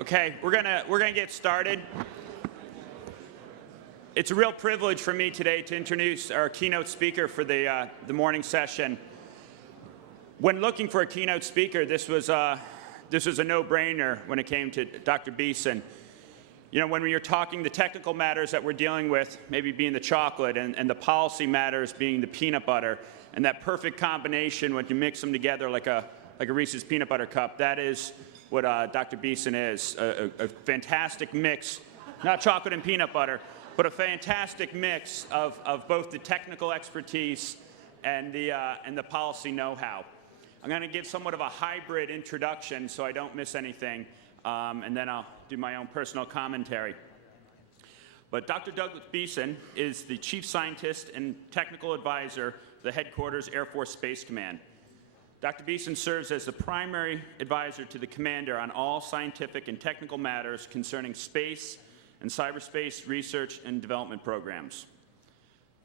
Okay, we're gonna get started. It's a real privilege for me today to introduce our keynote speaker for the morning session. When looking for a keynote speaker, this was a no-brainer when it came to Dr. Beeson. You know, when you're talking the technical matters that we're dealing with, maybe being the chocolate, and the policy matters being the peanut butter, and that perfect combination when you mix them together like a Reese's peanut butter cup, that is what Dr. Beeson is, a fantastic mix, not chocolate and peanut butter, but a fantastic mix of both the technical expertise and the policy know-how. I'm going to give somewhat of a hybrid introduction so I don't miss anything, and then I'll do my own personal commentary. But Dr. Douglas Beeson is the Chief Scientist and Technical Advisor of the Headquarters Air Force Space Command. Dr. Beeson serves as the primary advisor to the commander on all scientific and technical matters concerning space and cyberspace research and development programs.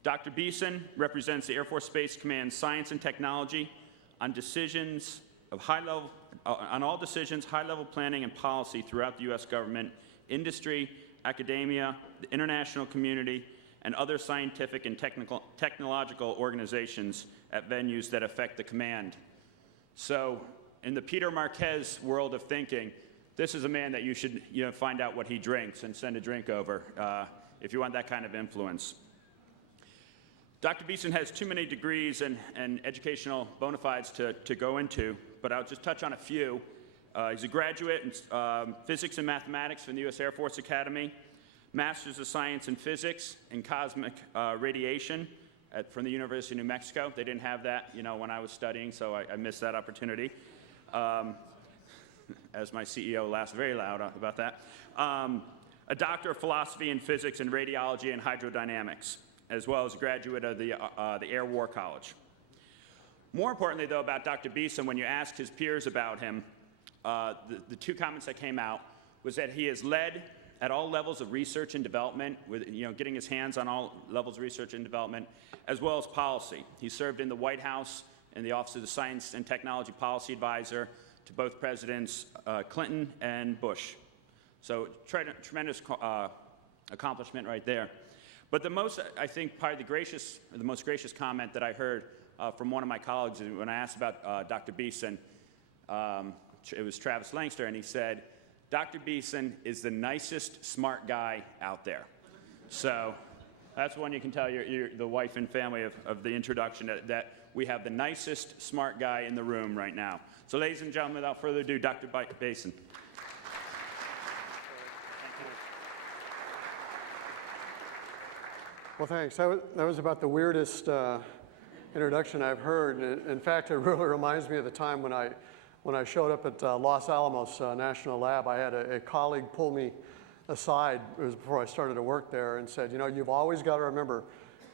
Dr. Beeson represents the Air Force Space Command's science and technology on decisions of on all decisions, high-level planning and policy throughout the U.S. government, industry, academia, the international community, and other scientific and technological organizations at venues that affect the command. So, in the Peter Marquez world of thinking, this is a man that you should find out what he drinks and send a drink over if you want that kind of influence. Dr. Beeson has too many degrees and educational bona fides to go into, but I'll just touch on a few. He's a graduate in physics and mathematics from the U.S. Air Force Academy, Masters of Science in Physics and Cosmic Radiation from the University of New Mexico. They didn't have that, when I was studying, so I missed that opportunity. As my CEO laughs very loud about that. A Doctor of Philosophy in Physics and Radiology and Hydrodynamics, as well as a graduate of the Air War College. More importantly, though, about Dr. Beeson, when you asked his peers about him, the two comments that came out was that he has led at all levels of research and development, with getting his hands on all levels of research and development, as well as policy. He served in the White House in the Office of the Science and Technology Policy Advisor to both Presidents Clinton and Bush. So tremendous accomplishment right there. But the most, I think, probably the most gracious comment that I heard from one of my colleagues when I asked about Dr. Beeson, it was Travis Langster, and he said, Dr. Beeson is the nicest smart guy out there. So that's one you can tell the wife and family of the introduction, that we have the nicest smart guy in the room right now. So ladies and gentlemen, without further ado, Dr. Beeson. Well, thanks. That was about the weirdest introduction I've heard. In fact, it really reminds me of the time when I showed up at Los Alamos National Lab. I had a colleague pull me aside, it was before I started to work there, and said, you've always got to remember,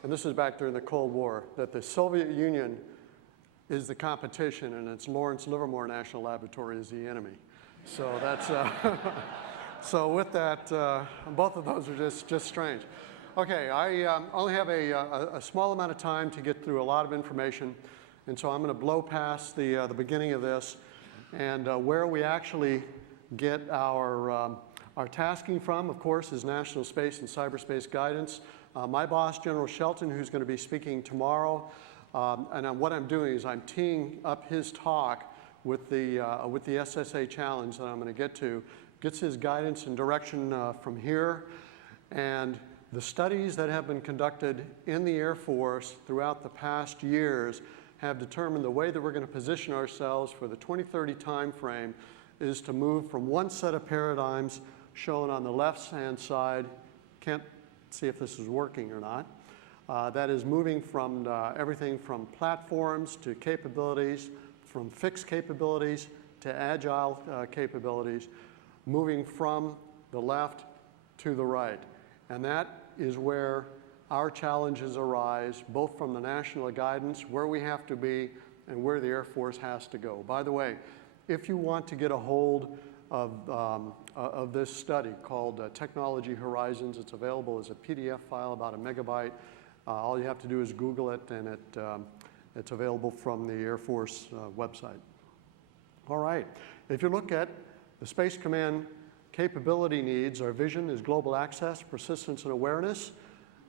and this is back during the Cold War, that the Soviet Union is the competition, and it's Lawrence Livermore National Laboratory is the enemy. So that's, so with that, both of those are just strange. Okay, I only have a small amount of time to get through a lot of information, and so I'm going to blow past the beginning of this, and where we actually get our tasking from, of course, is National Space and Cyberspace Guidance. My boss, General Shelton, who's going to be speaking tomorrow, and what I'm doing is I'm teeing up his talk with the SSA challenge that I'm going to get to, gets his guidance and direction from here, and the studies that have been conducted in the Air Force throughout the past years have determined the way that we're going to position ourselves for the 2030 time frame is to move from one set of paradigms shown on the left-hand side. Can't see if this is working or not. That is moving from everything from platforms to capabilities, from fixed capabilities to agile capabilities, moving from the left to the right. And that is where our challenges arise, both from the national guidance, where we have to be, and where the Air Force has to go. By the way, if you want to get a hold of this study called Technology Horizons, it's available as a PDF file, about 1 megabyte. All you have to do is Google it, and it's available from the Air Force website. All right, if you look at the Space Command capability needs, our vision is global access, persistence, and awareness.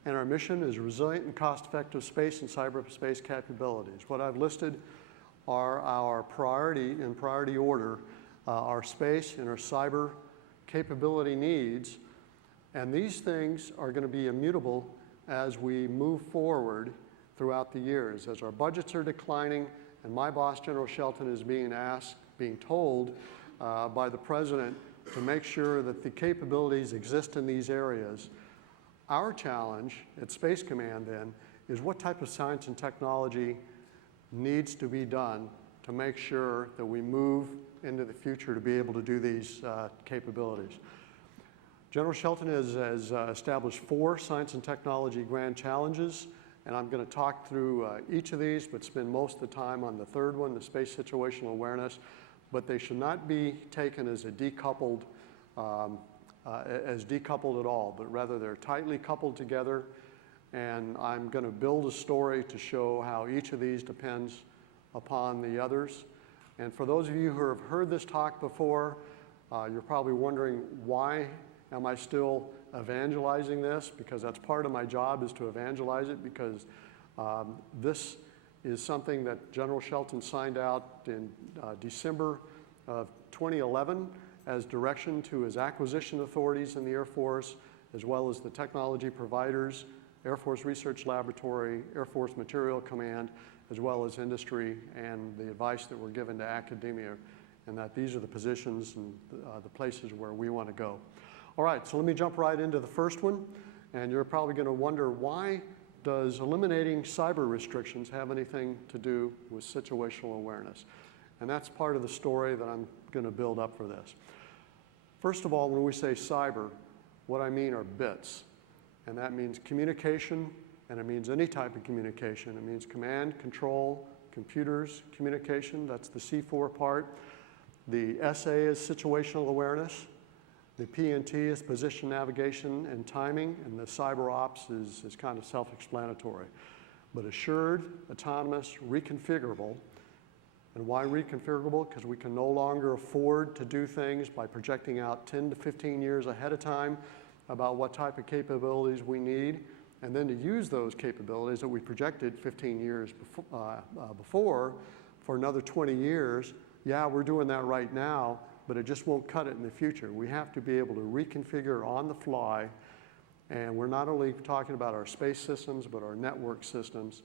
And our mission is resilient and cost-effective space and cyberspace capabilities. What I've listed are our priority, in priority order, our space and our cyber capability needs. And these things are going to be immutable as we move forward throughout the years. As our budgets are declining, and my boss, General Shelton, is being told by the President to make sure that the capabilities exist in these areas. Our challenge at Space Command then is what type of science and technology needs to be done to make sure that we move into the future to be able to do these capabilities. General Shelton has established 4 science and technology grand challenges, and I'm going to talk through each of these, but spend most of the time on the third one, the space situational awareness. But they should not be taken as a decoupled at all, but rather they're tightly coupled together. And I'm going to build a story to show how each of these depends upon the others. And for those of you who have heard this talk before, you're probably wondering, why am I still evangelizing this? Because that's part of my job, is to evangelize it, because this is something that General Shelton signed out in December of 2011 as direction to his acquisition authorities in the Air Force, as well as the technology providers, Air Force Research Laboratory, Air Force Material Command, as well as industry, and the advice that we're given to academia, and that these are the positions and the places where we want to go. All right, so let me jump right into the first one. And you're probably going to wonder, why does eliminating cyber restrictions have anything to do with situational awareness? And that's part of the story that I'm going to build up for this. First of all, when we say cyber, what I mean are bits. And that means communication, and it means any type of communication. It means command, control, computers, communication. That's the C4 part. The SA is situational awareness. The PNT is position, navigation, and timing, and the cyber ops is kind of self-explanatory. But assured, autonomous, reconfigurable. And why reconfigurable? Because we can no longer afford to do things by projecting out 10 to 15 years ahead of time about what type of capabilities we need, and then to use those capabilities that we projected 15 years before for another 20 years. Yeah, we're doing that right now, but it just won't cut it in the future. We have to be able to reconfigure on the fly, and we're not only talking about our space systems, but our network systems.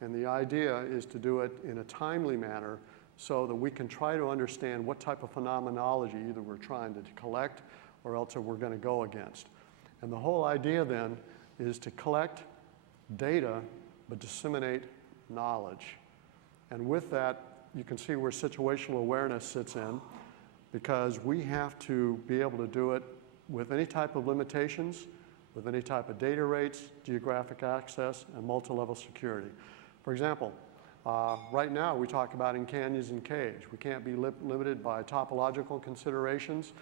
And the idea is to do it in a timely manner so that we can try to understand what type of phenomenology either we're trying to collect or else we're going to go against. And the whole idea then is to collect data but disseminate knowledge. And with that, you can see where situational awareness sits in, because we have to be able to do it with any type of limitations, with any type of data rates, geographic access, and multi-level security. For example, right now we talk about in canyons and caves. We can't be limited by topological considerations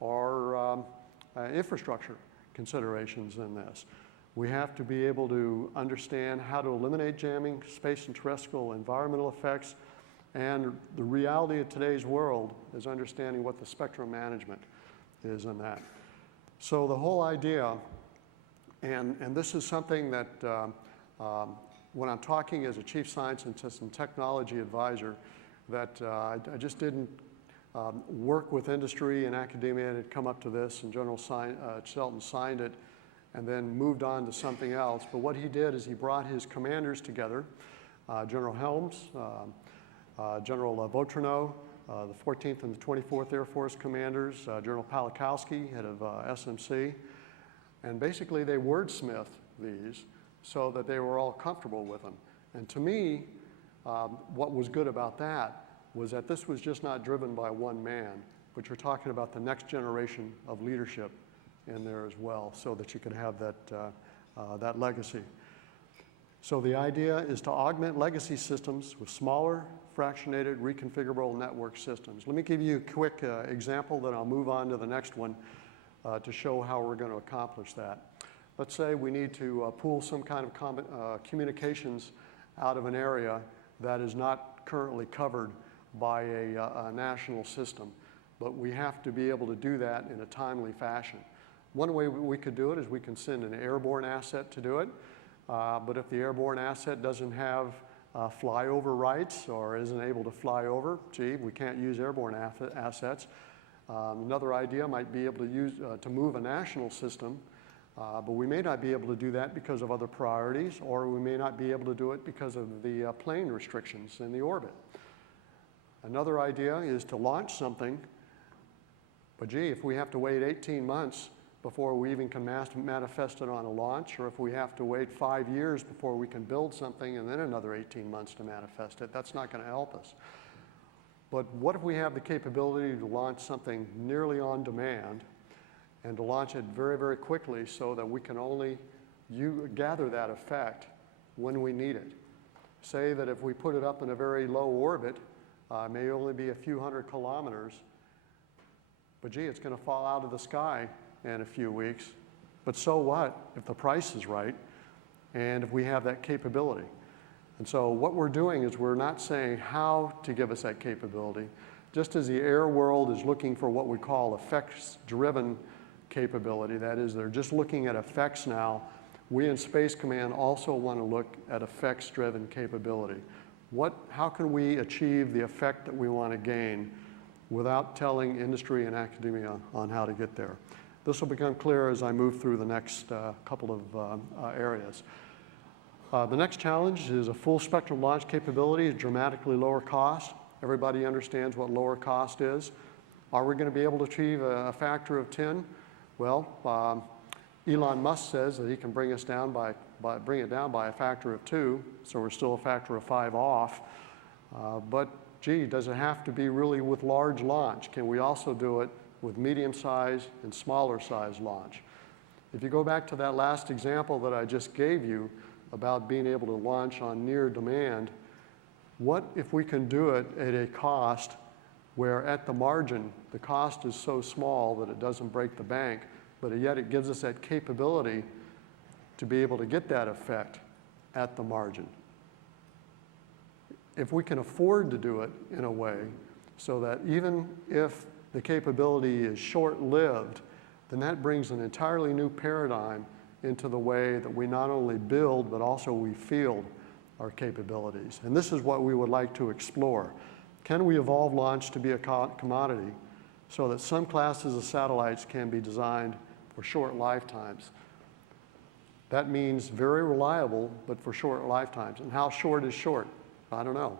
or infrastructure considerations in this. We have to be able to understand how to eliminate jamming, space and terrestrial environmental effects, and the reality of today's world is understanding what the spectrum management is in that. So the whole idea, and this is something that when I'm talking as a chief science and technology advisor, that I just didn't work with industry and academia and had come up to this, and General Shelton signed it and then moved on to something else. But what he did is he brought his commanders together, General Helms, General Vautrinot, the 14th and the 24th Air Force commanders, General Pawlikowski, head of SMC, and basically they wordsmithed these so that they were all comfortable with them. And to me, what was good about that was that this was just not driven by one man, but you're talking about the next generation of leadership in there as well, so that you can have that legacy. So the idea is to augment legacy systems with smaller, fractionated, reconfigurable network systems. Let me give you a quick example, then I'll move on to the next one to show how we're going to accomplish that. Let's say we need to pool some kind of communications out of an area that is not currently covered by a national system. but we have to be able to do that in a timely fashion. One way we could do it is we can send an airborne asset to do it, but if the airborne asset doesn't have flyover rights or isn't able to fly over, gee, we can't use airborne assets. Another idea might be able to use to move a national system, but we may not be able to do that because of other priorities, or we may not be able to do it because of the plane restrictions in the orbit. Another idea is to launch something, but gee, if we have to wait 18 months before we even can manifest it on a launch, or if we have to wait 5 years before we can build something and then another 18 months to manifest it, that's not going to help us. But what if we have the capability to launch something nearly on demand and to launch it very, very quickly so that we can only gather that effect when we need it? Say that if we put it up in a very low orbit, it may only be a few hundred kilometers, but gee, it's going to fall out of the sky in a few weeks. But so what if the price is right and if we have that capability? And so what we're doing is we're not saying how to give us that capability. Just as the air world is looking for what we call effects-driven capability, that is, they're just looking at effects now, we in Space Command also want to look at effects-driven capability. How can we achieve the effect that we want to gain without telling industry and academia on how to get there? This will become clear as I move through the next couple of areas. The next challenge is a full spectrum launch capability at dramatically lower cost. Everybody understands what lower cost is. Are we going to be able to achieve a factor of 10? Well, Elon Musk says that he can bring it down by a factor of 2, so we're still a factor of 5 off. But gee, does it have to be really with large launch? Can we also do it with medium-sized and smaller-sized launch? If you go back to that last example that I just gave you about being able to launch on near demand, what if we can do it at a cost where at the margin the cost is so small that it doesn't break the bank, but yet it gives us that capability to be able to get that effect at the margin? If we can afford to do it in a way so that even if the capability is short-lived, then that brings an entirely new paradigm into the way that we not only build, but also we field our capabilities. And this is what we would like to explore. Can we evolve launch to be a commodity so that some classes of satellites can be designed for short lifetimes? That means very reliable, but for short lifetimes. And how short is short? I don't know.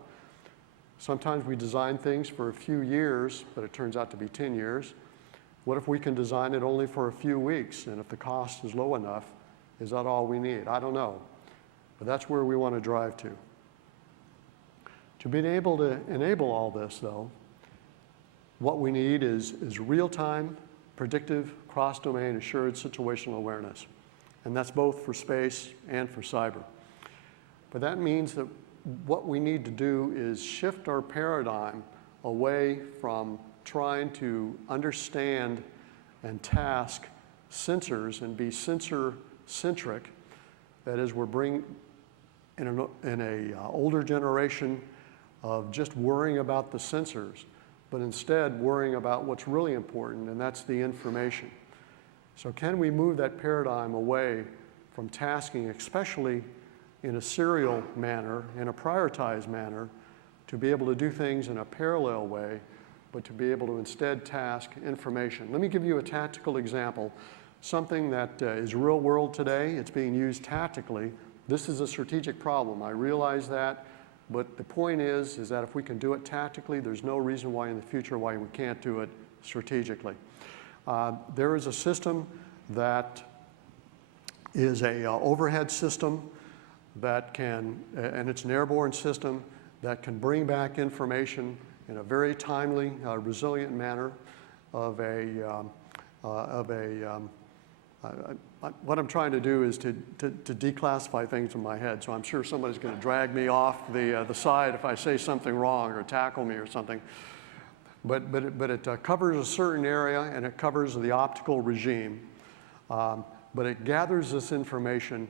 Sometimes we design things for a few years, but it turns out to be 10 years. What if we can design it only for a few weeks? And if the cost is low enough, is that all we need? I don't know. But that's where we want to drive to. To be able to enable all this, though, what we need is real-time, predictive, cross-domain assured situational awareness. And that's both for space and for cyber. But that means that what we need to do is shift our paradigm away from trying to understand and task sensors and be sensor-centric. That is, we're bringing in an older generation of just worrying about the sensors, but instead worrying about what's really important, and that's the information. So can we move that paradigm away from tasking, especially in a serial manner, in a prioritized manner, to be able to do things in a parallel way, but to be able to instead task information? Let me give you a tactical example, something that is real world today. It's being used tactically. This is a strategic problem. I realize that, but the point is that if we can do it tactically, there's no reason why in the future why we can't do it strategically. There is a system that is a overhead system that can, and it's an airborne system that can bring back information in a very timely, resilient manner of what I'm trying to do is to declassify things in my head. So I'm sure somebody's going to drag me off the side if I say something wrong or tackle me or something. But it covers a certain area and it covers the optical regime. But it gathers this information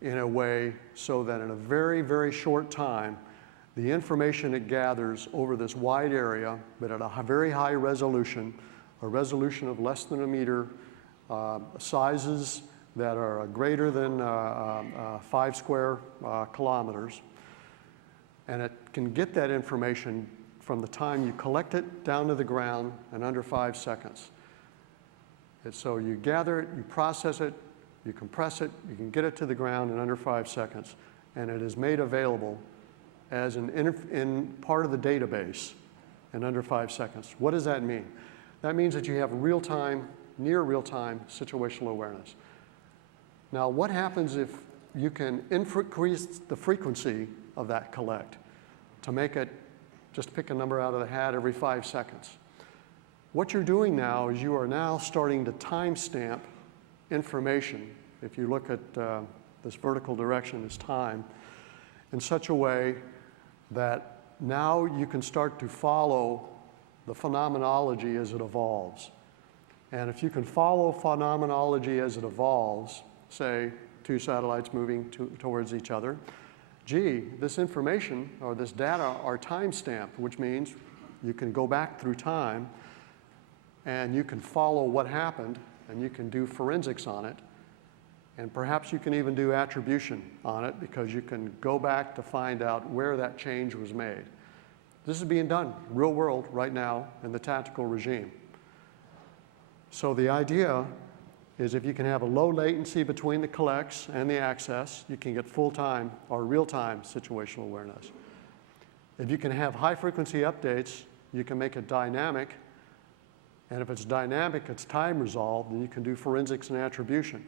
in a way so that in a very, very short time, the information it gathers over this wide area, but at a very high resolution, a resolution of less than a meter, sizes that are greater than 5 square kilometers, and it can get that information from the time you collect it down to the ground in under 5 seconds. And so you gather it, you process it, you compress it, you can get it to the ground in under 5 seconds, and it is made available as in part of the database in under 5 seconds. What does that mean? That means that you have real-time, near real-time situational awareness. Now, what happens if you can increase the frequency of that collect to make it, just pick a number out of the hat every 5 seconds? What you're doing now is you are now starting to timestamp information. If you look at this vertical direction as time, in such a way that now you can start to follow the phenomenology as it evolves. And if you can follow phenomenology as it evolves, say 2 satellites moving towards each other, gee, this information or this data are time-stamped, which means you can go back through time and you can follow what happened and you can do forensics on it. And perhaps you can even do attribution on it because you can go back to find out where that change was made. This is being done real world right now in the tactical regime. So the idea is if you can have a low latency between the collects and the access, you can get full-time or real-time situational awareness. If you can have high-frequency updates, you can make it dynamic. And if it's dynamic, it's time resolved, and you can do forensics and attribution.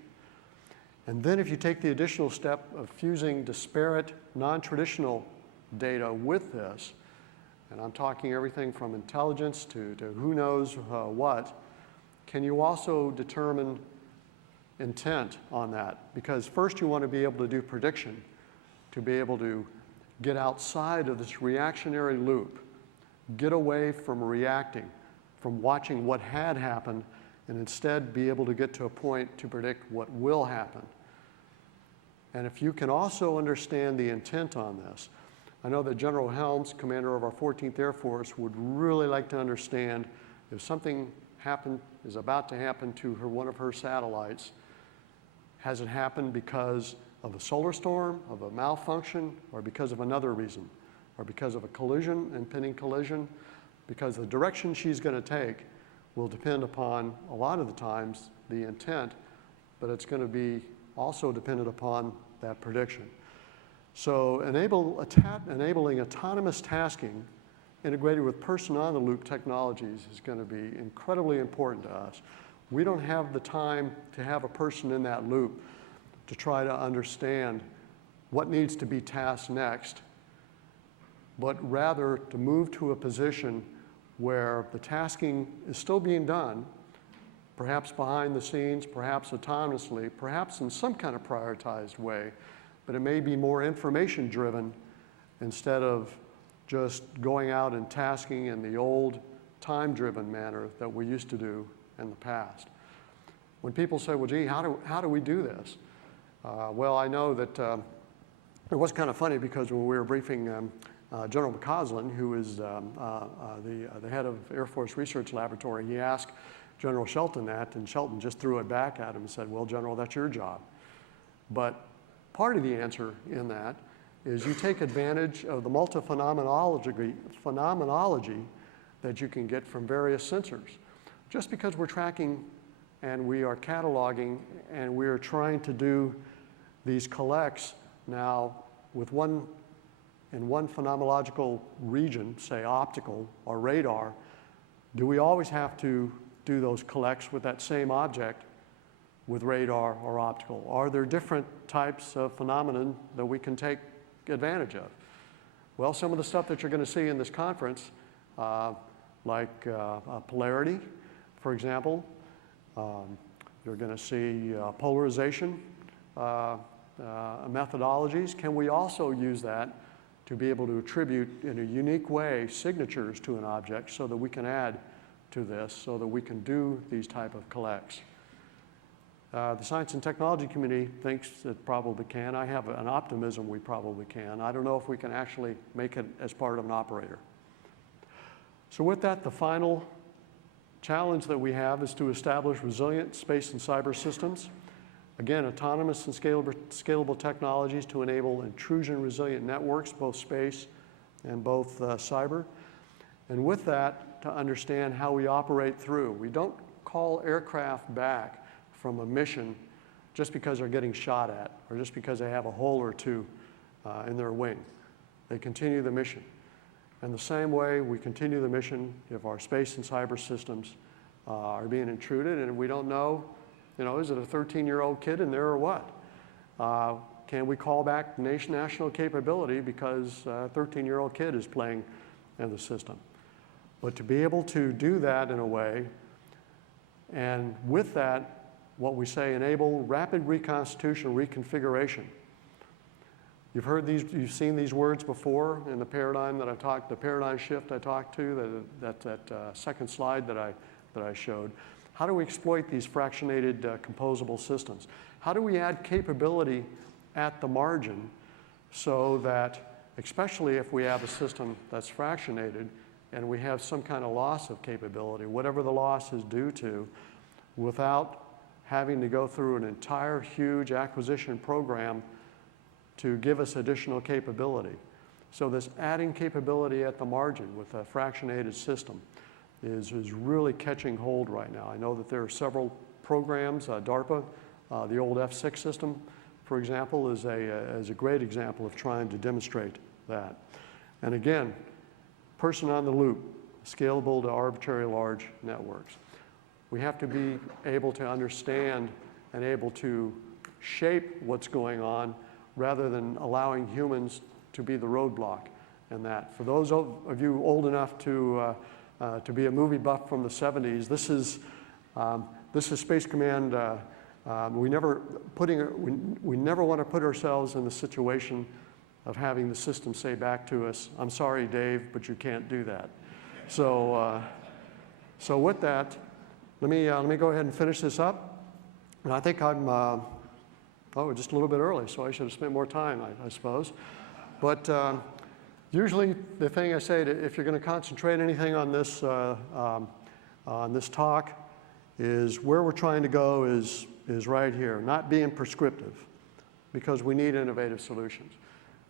And then if you take the additional step of fusing disparate, non-traditional data with this, and I'm talking everything from intelligence to who knows what, can you also determine intent on that? Because first you want to be able to do prediction, to be able to get outside of this reactionary loop, get away from reacting, from watching what had happened, and instead be able to get to a point to predict what will happen. And if you can also understand the intent on this, I know that General Helms, commander of our 14th Air Force, would really like to understand if something is about to happen to one of her satellites, has it happened because of a solar storm, of a malfunction, or because of another reason, or because of a collision, impending collision? Because the direction she's going to take will depend upon, a lot of the times, the intent, but it's going to be also dependent upon that prediction. So enabling autonomous tasking integrated with person-on-the-loop technologies is going to be incredibly important to us. We don't have the time to have a person in that loop to try to understand what needs to be tasked next, but rather to move to a position where the tasking is still being done, perhaps behind the scenes, perhaps autonomously, perhaps in some kind of prioritized way, but it may be more information-driven instead of just going out and tasking in the old time-driven manner that we used to do in the past. When people say, well, gee, how do we do this? Well, I know that it was kind of funny because when we were briefing General McCausland, who is the head of Air Force Research Laboratory, he asked General Shelton that, and Shelton just threw it back at him and said, well, General, that's your job. But part of the answer in that is you take advantage of the multi-phenomenology that you can get from various sensors. Just because we're tracking and we are cataloging and we are trying to do these collects now with in one phenomenological region, say optical or radar, do we always have to do those collects with that same object with radar or optical? Are there different types of phenomenon that we can take advantage of? Well, some of the stuff that you're going to see in this conference, like polarity, for example, you're going to see polarization methodologies. Can we also use that to be able to attribute in a unique way signatures to an object so that we can add to this, so that we can do these type of collects? The science and technology community thinks it probably can. I have an optimism we probably can. I don't know if we can actually make it as part of an operator. So with that, the final challenge that we have is to establish resilient space and cyber systems. Again, autonomous and scalable technologies to enable intrusion-resilient networks, both space and both cyber. And with that, to understand how we operate through. We don't call aircraft back from a mission just because they're getting shot at or just because they have a hole or two in their wing. They continue the mission. And the same way we continue the mission if our space and cyber systems are being intruded and we don't know, is it a 13-year-old kid in there or what? Can we call back national capability because a 13-year-old kid is playing in the system? But to be able to do that in a way, and with that, what we say, enable rapid reconstitution, reconfiguration. You've seen these words before in the paradigm that the paradigm shift I talked to, that second slide that I showed. How do we exploit these fractionated composable systems? How do we add capability at the margin so that, especially if we have a system that's fractionated and we have some kind of loss of capability, whatever the loss is due to, without having to go through an entire huge acquisition program to give us additional capability. So this adding capability at the margin with a fractionated system is really catching hold right now. I know that there are several programs, DARPA, the old F6 system, for example, is a great example of trying to demonstrate that. And again, person on the loop, scalable to arbitrary large networks. We have to be able to understand and able to shape what's going on rather than allowing humans to be the roadblock in that. For those of you old enough to be a movie buff from the 70s, this is Space Command. We never want to put ourselves in the situation of having the system say back to us, "I'm sorry, Dave, but you can't do that." So with that, let me go ahead and finish this up. And I think I'm just a little bit early, so I should have spent more time, I suppose. But usually the thing I say, if you're going to concentrate anything on this talk, is where we're trying to go is right here, not being prescriptive, because we need innovative solutions.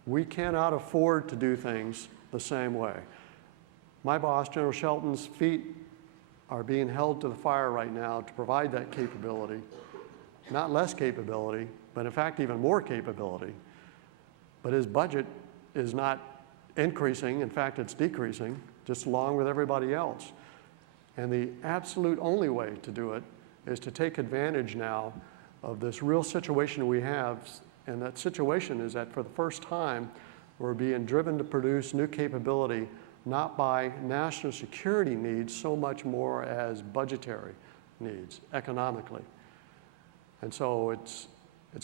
We cannot afford to do things the same way. My boss, General Shelton's feet are being held to the fire right now to provide that capability, not less capability, but in fact even more capability. But his budget is not increasing, in fact it's decreasing, just along with everybody else. And the absolute only way to do it is to take advantage now of this real situation we have, and that situation is that for the first time, we're being driven to produce new capability not by national security needs so much more as budgetary needs, economically. And so it's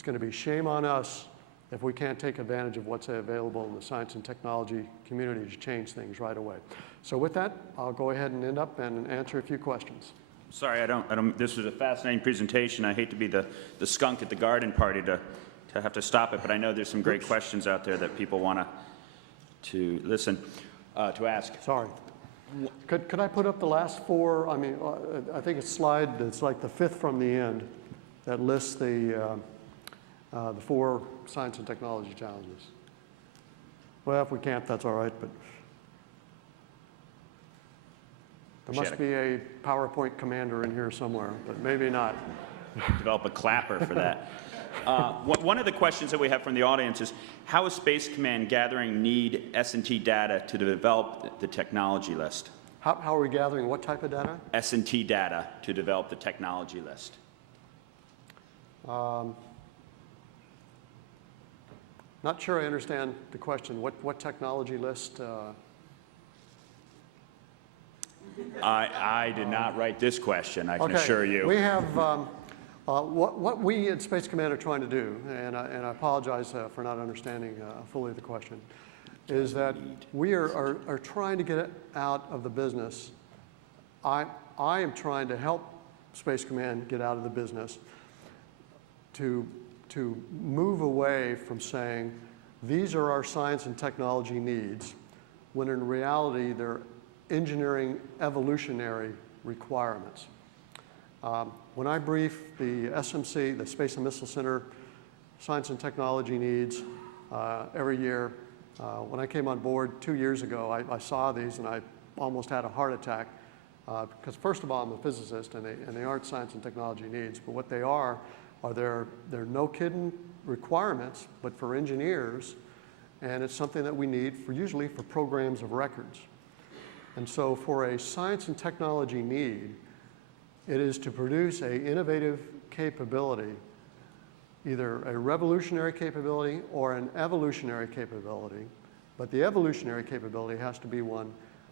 going to be shame on us if we can't take advantage of what's available in the science and technology community to change things right away. So with that, I'll go ahead and end up and answer a few questions. Sorry, this was a fascinating presentation. I hate to be the skunk at the garden party to have to stop it, but I know there's some great questions out there that people want to listen. To ask. Sorry. Could I put up the last four? I mean, I think it's like the fifth from the end that lists the 4 science and technology challenges. Well, if we can't, that's all right, but there must be a PowerPoint commander in here somewhere, but maybe not. Develop a clapper for that. One of the questions that we have from the audience is, how is Space Command gathering need S&T data to develop the technology list? How are we gathering what type of data? S&T data to develop the technology list. Not sure I understand the question. What technology list? I did not write this question, I can assure you. We have, what we at Space Command are trying to do, and I apologize for not understanding fully the question, is that we are trying to get it out of the business. I am trying to help Space Command get out of the business to move away from saying, these are our science and technology needs, when in reality they're engineering evolutionary requirements. When I brief the SMC, the Space and Missile Center, science and technology needs every year, when I came on board 2 years ago, I saw these and I almost had a heart attack because first of all, I'm a physicist and they aren't science and technology needs, but what they are they're no kidding requirements, but for engineers, and it's something that we need usually for programs of records. And so for a science and technology need, it is to produce an innovative capability, either a revolutionary capability or an evolutionary capability, but the evolutionary capability has to be one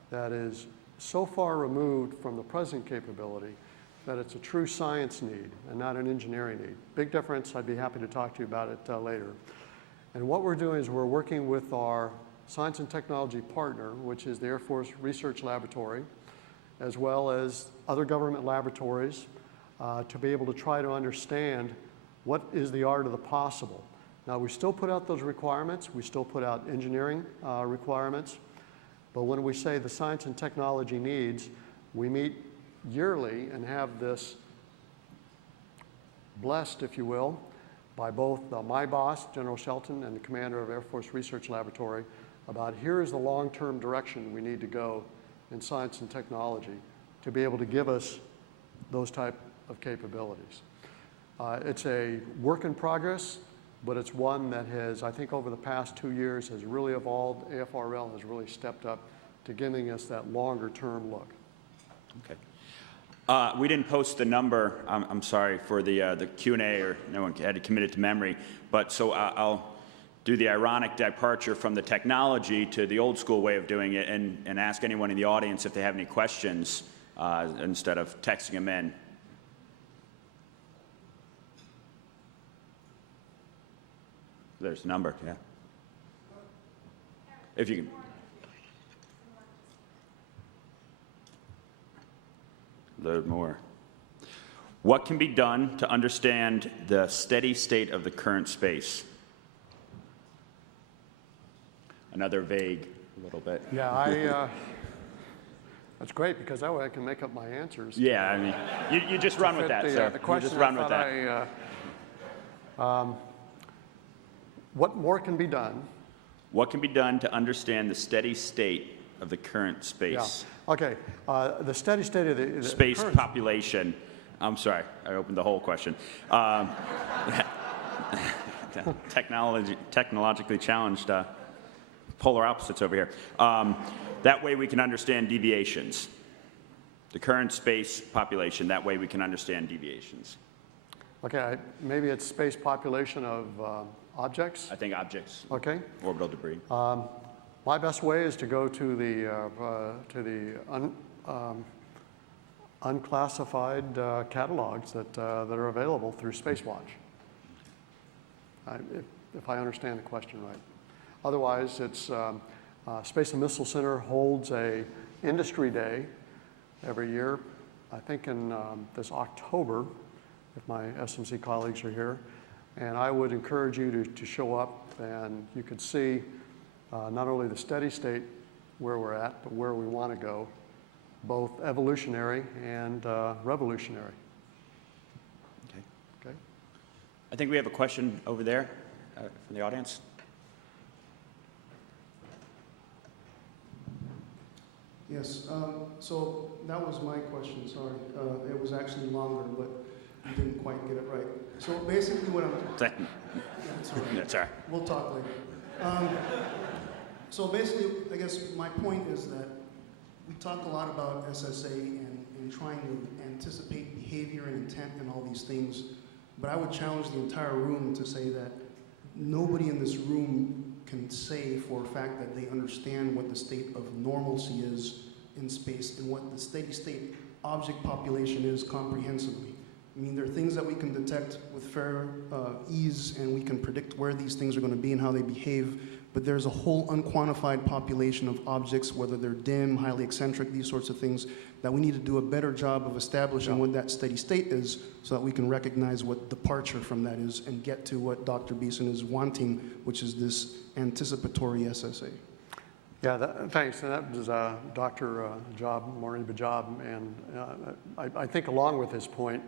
that is so far removed from the present capability that it's a true science need and not an engineering need. Big difference. I'd be happy to talk to you about it later. And what we're doing is we're working with our science and technology partner, which is the Air Force Research Laboratory, as well as other government laboratories, to be able to try to understand what is the art of the possible. Now, we still put out those requirements. We still put out engineering requirements. But when we say the science and technology needs, we meet yearly and have this blessed, if you will, by both my boss, General Shelton, and the commander of Air Force Research Laboratory about here is the long-term direction we need to go in science and technology to be able to give us those type of capabilities. It's a work in progress, but it's one that has, I think over the past 2 years, has really evolved. AFRL has really stepped up to giving us that longer-term look. Okay. We didn't post the number, I'm sorry, for the Q&A, or no one had it committed to memory, but so I'll do the ironic departure from the technology to the old school way of doing it and ask anyone in the audience if they have any questions instead of texting them in. There's the number, yeah. If you can. Load more. What can be done to understand the steady state of the current space? Another vague little bit. Yeah, that's great because that way I can make up my answers. Yeah, I mean, you just run with that, sir. The question, you just run with that. What more can be done? What can be done to understand the steady state of the current space? Yeah. Okay, the steady state of the space current population. I'm sorry, I opened the whole question. Technologically challenged polar opposites over here. That way we can understand deviations. The current space population, that way we can understand deviations. Okay, maybe it's space population of objects? I think objects. Okay. Orbital debris. My best way is to go to the unclassified catalogs that are available through Spacewatch, if I understand the question right. Otherwise, it's Space and Missile Center holds a industry day every year, I think in this October, if my SMC colleagues are here. And I would encourage you to show up, and you could see not only the steady state where we're at, but where we want to go, both evolutionary and revolutionary. Okay. Okay. I think we have a question over there from the audience. Yes, so that was my question, sorry. It was actually longer, but you didn't quite get it right. So basically what I'm... That's all right. That's all right. We'll talk later. So basically, I guess my point is that we talk a lot about SSA and trying to anticipate behavior and intent and all these things, but I would challenge the entire room to say that nobody in this room can say for a fact that they understand what the state of normalcy is in space and what the steady state object population is comprehensively. I mean, there are things that we can detect with fair ease, and we can predict where these things are going to be and how they behave, but there's a whole unquantified population of objects, whether they're dim, highly eccentric, these sorts of things, that we need to do a better job of establishing what that steady state is so that we can recognize what departure from that is and get to what Dr. Beeson is wanting, which is this anticipatory SSA. Yeah, thanks. And that was Dr. Maureen Bajab. And I think along with his point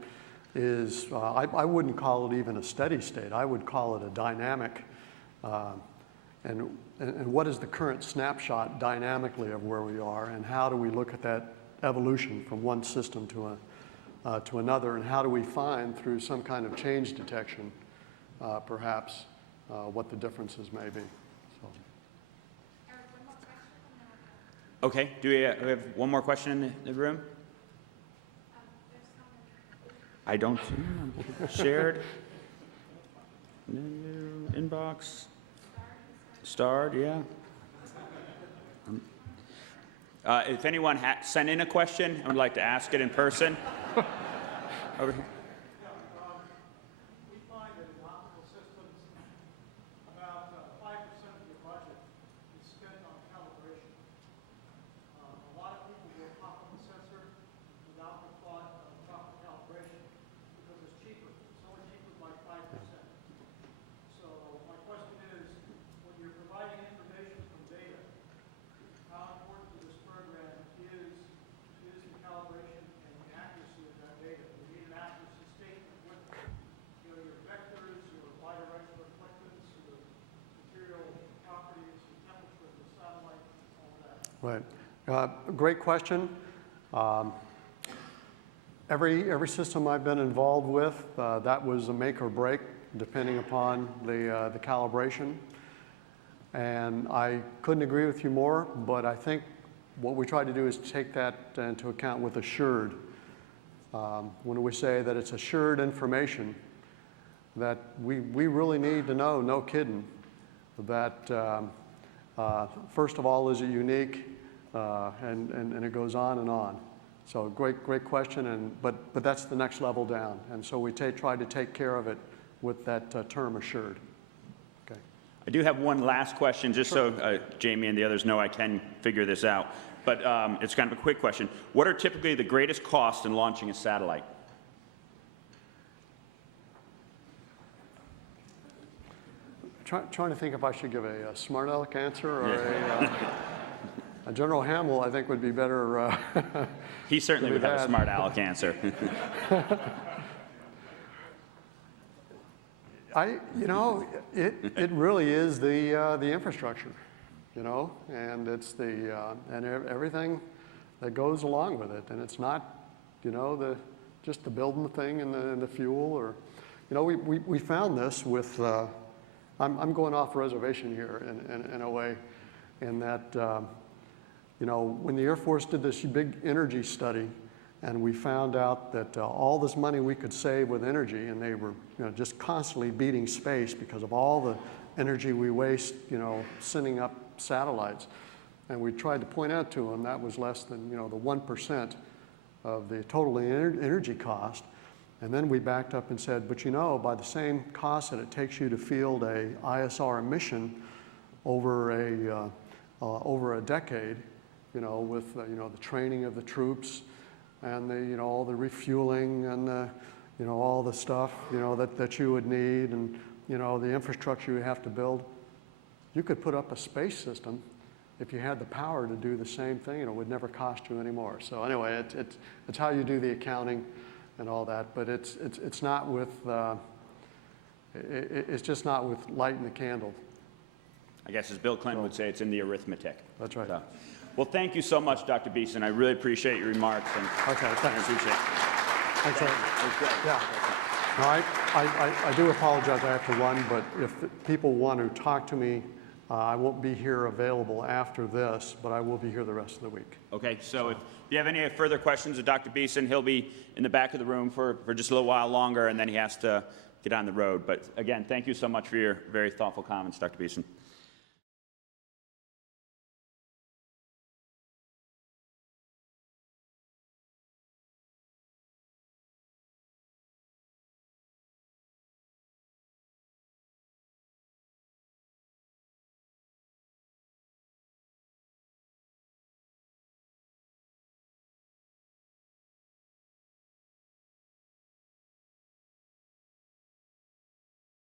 is I wouldn't call it even a steady state. I would call it a dynamic. And what is the current snapshot dynamically of where we are, and how do we look at that evolution from one system to another, and how do we find through some kind of change detection, perhaps, what the differences may be. So. Okay, do we have one more question in the room? I don't see them. Shared. Inbox. Starred, yeah. If anyone sent in a question and would like to ask it in person, over here. We find that in optical systems, about 5% of your budget is spent on calibration. A lot of people will pop up a sensor without the thought of proper calibration because it's cheaper. It's only cheaper by 5%. So my question is, when you're providing information from data, how important to this program is the calibration and the accuracy of that data? We need an accuracy statement with your vectors, your bidirectional reflectance, your material properties, your temperature of the satellite, all that. Right. Great question. Every system I've been involved with, that was a make or break, depending upon the calibration. And I couldn't agree with you more, but I think what we try to do is take that into account with assured. When we say that it's assured information, that we really need to know, no kidding, that first of all, is it unique? And it goes on and on. So great question, but that's the next level down. And so we try to take care of it with that term assured. Okay. I do have one last question, just so Jamie and the others know I can figure this out. But it's kind of a quick question. What are typically the greatest costs in launching a satellite? Trying to think if I should give a smart aleck answer or a General Hamill, I think, would be better. He certainly would have a smart aleck answer. It really is the infrastructure, and it's and everything that goes along with it. And it's not, just the building the thing and the fuel, or, we found this with. I'm going off reservation here in a way, in that when the Air Force did this big energy study, and we found out that all this money we could save with energy, and they were just constantly beating space because of all the energy we waste, sending up satellites. And we tried to point out to them that was less than the 1% of the total energy cost. And then we backed up and said, but by the same cost that it takes you to field a ISR mission over a decade, with the training of the troops, and all the refueling and all the stuff that you would need, and the infrastructure you have to build. You could put up a space system if you had the power to do the same thing, and it would never cost you any more. So anyway, it's how you do the accounting and all that, but it's not with it's just not with lighting the candle. I guess as Bill Clinton would say, it's in the arithmetic. That's right. So, well, thank you so much, Dr. Beeson. I really appreciate your remarks. And Okay, thanks. I appreciate it. Thanks, Ed. It was great. Yeah. No, I do apologize, I have to run, but if people want to talk to me, I won't be here available after this, but I will be here the rest of the week. Okay, so if you have any further questions of Dr. Beeson, he'll be in the back of the room for just a little while longer, and then he has to get on the road. But again, thank you so much for your very thoughtful comments, Dr. Beeson.